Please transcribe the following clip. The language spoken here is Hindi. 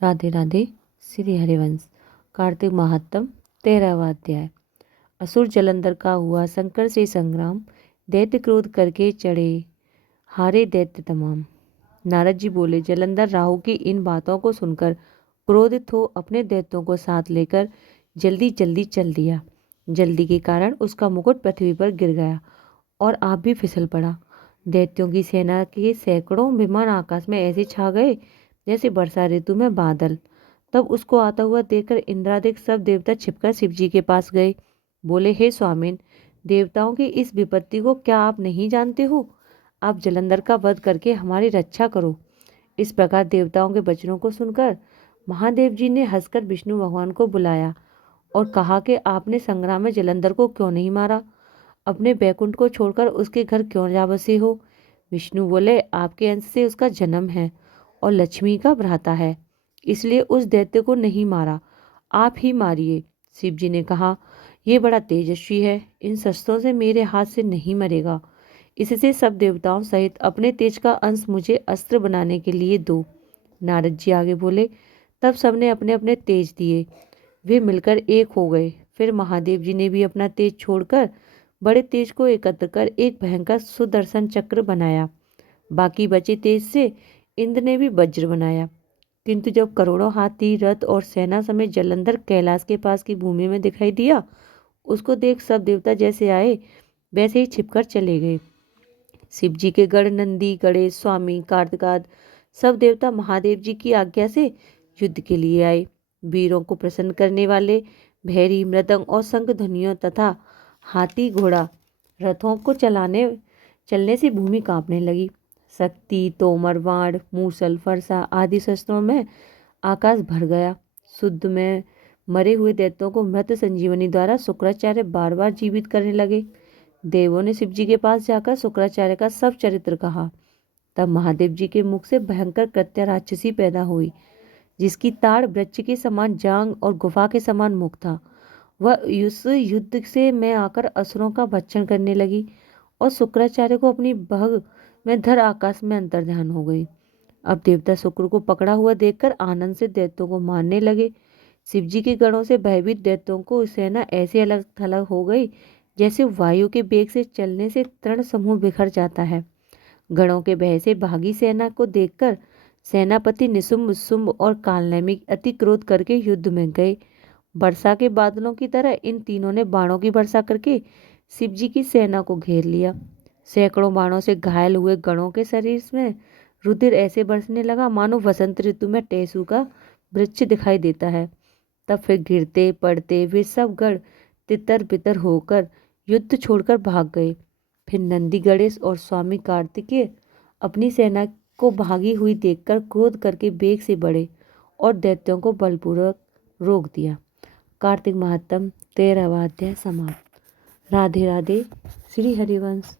राधे राधे। श्री हरिवंश। कार्तिक महात्म 13वां अध्याय। असुर जलंधर का हुआ शंकर से संग्राम। दैत्य क्रोध करके चढ़े, हारे दैत्य तमाम। नारद जी बोले, जलंधर राहु की इन बातों को सुनकर क्रोधित हो अपने दैत्यों को साथ लेकर जल्दी जल्दी चल दिया। जल्दी के कारण उसका मुकुट पृथ्वी पर गिर गया और आप भी फिसल पड़ा। दैत्यों की सेना के सैकड़ों विमान आकाश में ऐसे छा गए जैसे वर्षा ऋतु में बादल। तब उसको आता हुआ देखकर इंद्रादिक सब देवता छिपकर शिव जी के पास गए। बोले, हे स्वामिन, देवताओं की इस विपत्ति को क्या आप नहीं जानते हो? आप जलंधर का वध करके हमारी रक्षा करो। इस प्रकार देवताओं के वचनों को सुनकर महादेव जी ने हंसकर विष्णु भगवान को बुलाया और कहा कि आपने संग्राम में जलंधर को क्यों नहीं मारा? अपने बैकुंठ को छोड़कर उसके घर क्यों जा बसे हो? विष्णु बोले, आपके अंश से उसका जन्म है और लक्ष्मी का भ्राता है, इसलिए उस दैत्य को नहीं मारा, आप ही मारिए। शिव जी ने कहा, यह बड़ा तेजस्वी है, इन शस्त्रों से मेरे हाथ से नहीं मरेगा। इससे सब देवताओं सहित अपने तेज का अंश मुझे अस्त्र बनाने के लिए दो। नारद जी आगे बोले, तब सबने अपने अपने तेज दिए। वे मिलकर एक हो गए। फिर महादेव जी ने भी अपना तेज छोड़कर बड़े तेज को एकत्र कर एक भयंकर सुदर्शन चक्र बनाया। बाकी बचे तेज से इंद्र ने भी वज्र बनाया। किंतु जब करोड़ों हाथी, रथ और सेना समेत जलंधर कैलाश के पास की भूमि में दिखाई दिया, उसको देख सब देवता जैसे आए वैसे ही छिपकर चले गए। शिव जी के गढ़ नंदी, गणेश, स्वामी, कार्तिकाद सब देवता महादेव जी की आज्ञा से युद्ध के लिए आए। वीरों को प्रसन्न करने वाले भैरी, मृदंग और शंख ध्वनियों तथा हाथी, घोड़ा, रथों को चलने से भूमि कांपने लगी। शक्ति, तोमर, बाण, मूसल, फरसा आदि शस्त्रों में आकाश भर गया। शुद्ध में मरे हुए दैत्यों को मृत संजीवनी द्वारा शुक्राचार्य बार बार जीवित करने लगे। देवों ने शिव जी के पास जाकर शुक्राचार्य का सब चरित्र कहा। तब महादेव जी के मुख से भयंकर कृत्या राक्षसी पैदा हुई, जिसकी ताड़ वृक्ष के समान जांग और गुफा के समान मुख था। वह उस युद्ध से में आकर असुरों का भक्षण करने लगी और शुक्राचार्य को अपनी बहग में धर आकाश में अंतर्ध्यान हो गई। अब देवता शुक्र को पकड़ा हुआ देखकर आनंद से दैत्यों को मारने लगे। शिव जी के गणों से भयभीत दैत्यों को सेना ऐसे अलग थलग हो गई जैसे वायु के वेग से चलने से तृण समूह बिखर जाता है। गणों के भय से भागी सेना को देखकर सेनापति निशुंभ, शुंभ और कालनेमी अति क्रोध करके युद्ध में गए। वर्षा के बादलों की तरह इन तीनों ने बाणों की वर्षा करके शिव जी की सेना को घेर लिया। सैकड़ों बाणों से घायल हुए गणों के शरीर में रुधिर ऐसे बरसने लगा मानो वसंत ऋतु में टेसू का वृक्ष दिखाई देता है। तब फिर गिरते पड़ते वे सब गण तितर बितर होकर युद्ध छोड़कर भाग गए। फिर नंदी, गणेश और स्वामी कार्तिकेय अपनी सेना को भागी हुई देखकर क्रोध करके वेग से बढ़े और दैत्यों को बलपूर्वक रोक दिया। कार्तिक महात्म 13वां अध्याय समाप्त। राधे राधे। श्री हरिवंश।